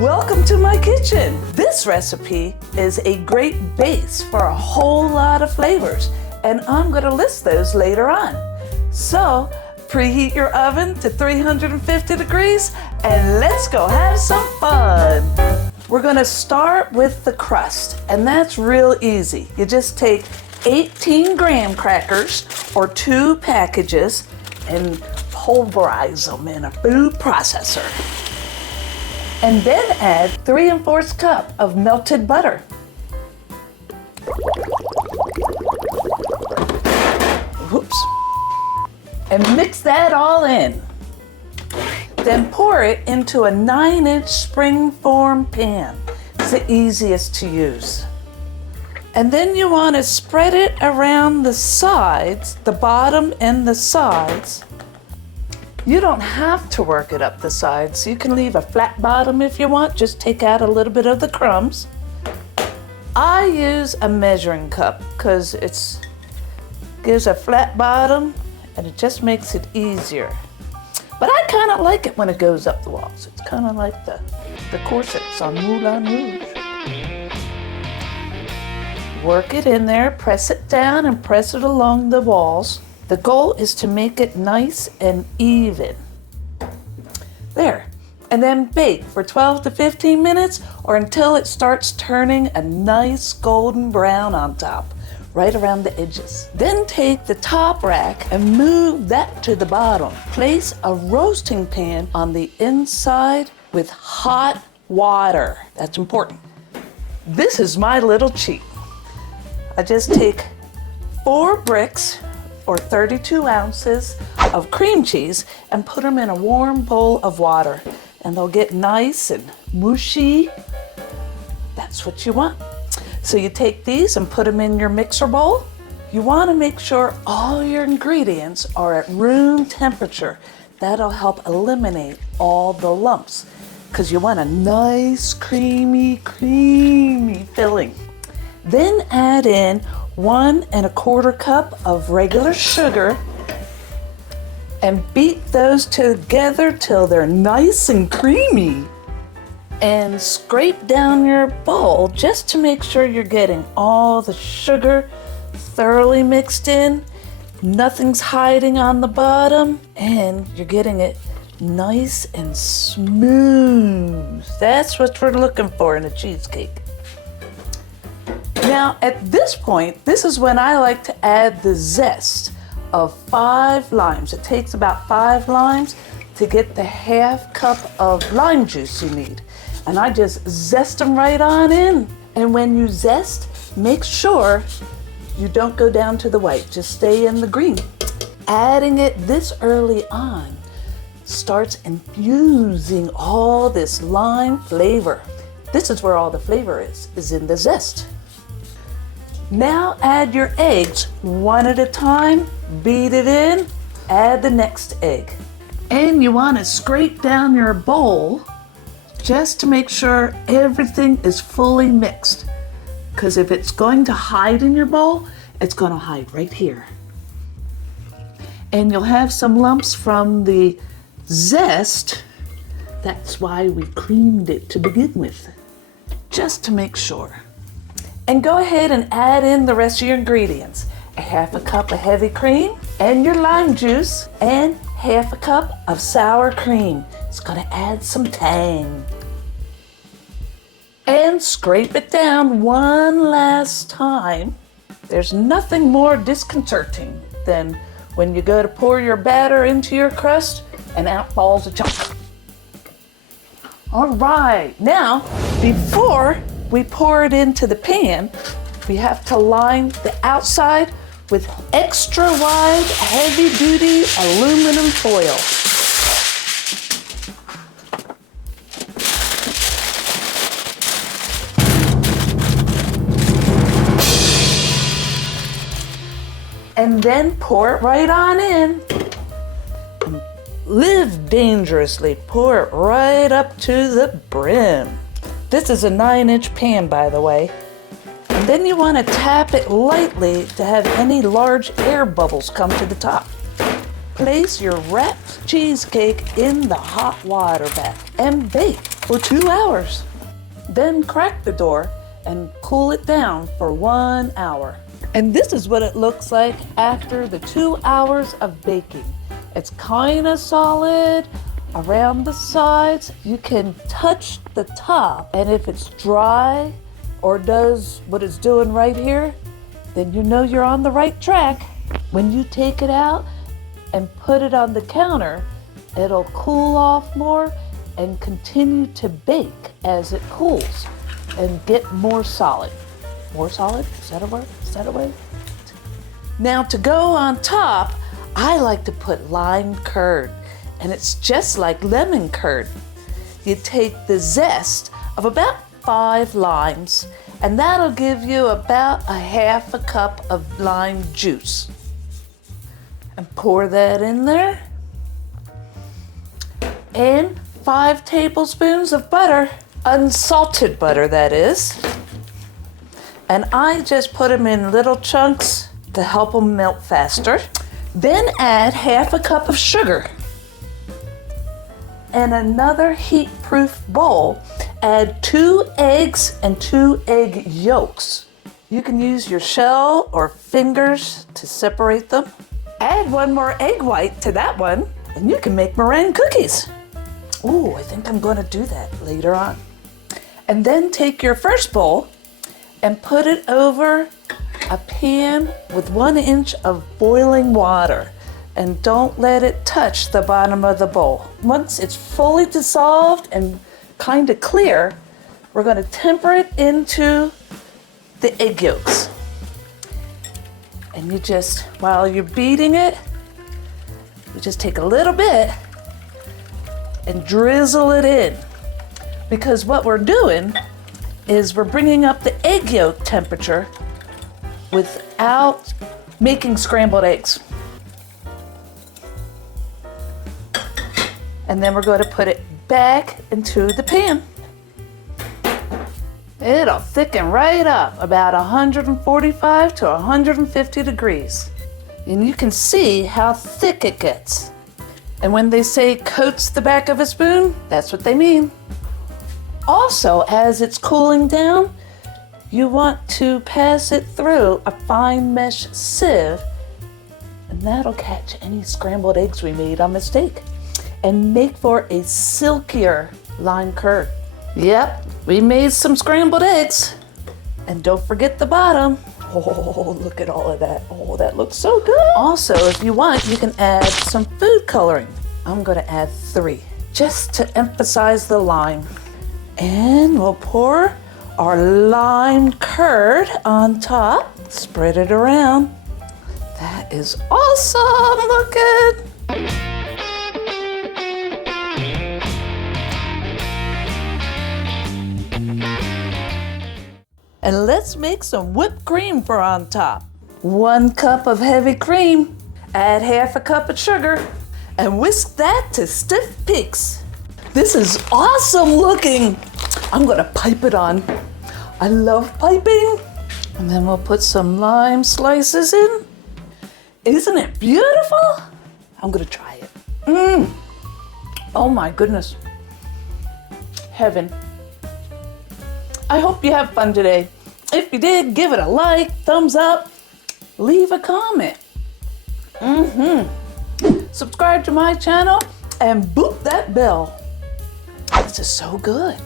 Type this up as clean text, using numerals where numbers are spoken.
Welcome to my kitchen. This recipe is a great base for a whole lot of flavors, and I'm going to list those later on. So preheat your oven to 350 degrees and let's go have some fun. We're going to start with the crust, and that's real easy. You just take 18 graham crackers or 2 packages and pulverize them in a food processor. And then add 3 1/4 cups of melted butter. Whoops. And mix that all in. Then pour it into a 9-inch springform pan. It's the easiest to use. And then you want to spread it around the sides, the bottom and the sides. You don't have to work it up the sides. You can leave a flat bottom if you want. Just take out a little bit of the crumbs. I use a measuring cup because it gives a flat bottom and it just makes it easier. But I kind of like it when it goes up the walls. It's kind of like the corsets on Moulin Rouge. Work it in there, press it down and press it along the walls. The goal is to make it nice and even. There. And then bake for 12 to 15 minutes or until it starts turning a nice golden brown on top, right around the edges. Then take the top rack and move that to the bottom. Place a roasting pan on the inside with hot water. That's important. This is my little cheat. I just take 4 bricks or 32 ounces of cream cheese and put them in a warm bowl of water. And they'll get nice and mushy. That's what you want. So you take these and put them in your mixer bowl. You want to make sure all your ingredients are at room temperature. That'll help eliminate all the lumps because you want a nice creamy filling. Then add in 1 1/4 cup of regular sugar and beat those together till they're nice and creamy. And scrape down your bowl just to make sure you're getting all the sugar thoroughly mixed in. Nothing's hiding on the bottom and you're getting it nice and smooth. That's what we're looking for in a cheesecake. Now, at this point, this is when I like to add the zest of 5 limes. It takes about 5 limes to get the 1/2 cup of lime juice you need. And I just zest them right on in. And when you zest, make sure you don't go down to the white. Just stay in the green. Adding it this early on starts infusing all this lime flavor. This is where all the flavor is in the zest. Now add your eggs 1 at a time, beat it in, add the next egg. And you want to scrape down your bowl just to make sure everything is fully mixed. Because if it's going to hide in your bowl, it's going to hide right here. And you'll have some lumps from the zest. That's why we creamed it to begin with, just to make sure. And go ahead and add in the rest of your ingredients. 1/2 cup of heavy cream and your lime juice and 1/2 cup of sour cream. It's gonna add some tang. And scrape it down one last time. There's nothing more disconcerting than when you go to pour your batter into your crust and out falls a chunk. All right, now before we pour it into the pan, we have to line the outside with extra wide, heavy duty aluminum foil. And then pour it right on in. And live dangerously, pour it right up to the brim. This is a 9-inch pan, by the way. And then you want to tap it lightly to have any large air bubbles come to the top. Place your wrapped cheesecake in the hot water bath and bake for 2 hours. Then crack the door and cool it down for 1 hour. And this is what it looks like after the 2 hours of baking. It's kind of solid around the sides. You can touch the top, and if it's dry or does what it's doing right here, then you know you're on the right track. When you take it out and put it on the counter, it'll cool off more and continue to bake as it cools and get more solid. More solid? Is that a word? Is that a way? Now to go on top, I like to put lime curd, and it's just like lemon curd. You take the zest of about 5 limes, and that'll give you about a half a cup of lime juice. And pour that in there. And 5 tablespoons of butter, unsalted butter that is. And I just put them in little chunks to help them melt faster. Then add half a cup of sugar. In another heat-proof bowl, add 2 eggs and 2 egg yolks. You can use your shell or fingers to separate them. Add 1 more egg white to that one, and you can make meringue cookies. Ooh, I think I'm going to do that later on. And then take your first bowl and put it over a pan with 1 inch of boiling water, and don't let it touch the bottom of the bowl. Once it's fully dissolved and kind of clear, we're going to temper it into the egg yolks. And you just, while you're beating it, you just take a little bit and drizzle it in. Because what we're doing is we're bringing up the egg yolk temperature without making scrambled eggs. And then we're going to put it back into the pan. It'll thicken right up about 145 to 150 degrees. And you can see how thick it gets. And when they say coats the back of a spoon, that's what they mean. Also, as it's cooling down, you want to pass it through a fine mesh sieve, and that'll catch any scrambled eggs we made on mistake and make for a silkier lime curd. Yep, we made some scrambled eggs. And don't forget the bottom. Oh, look at all of that. Oh, that looks so good. Also, if you want, you can add some food coloring. I'm gonna add 3, just to emphasize the lime. And we'll pour our lime curd on top. Spread it around. That is awesome looking. And let's make some whipped cream for on top. 1 cup of heavy cream, add half a cup of sugar, and whisk that to stiff peaks. This is awesome looking. I'm gonna pipe it on. I love piping. And then we'll put some lime slices in. Isn't it beautiful? I'm gonna try it. Oh my goodness. Heaven. I hope you have fun today. If you did, give it a like, thumbs up, leave a comment. Subscribe to my channel and boop that bell. This is so good.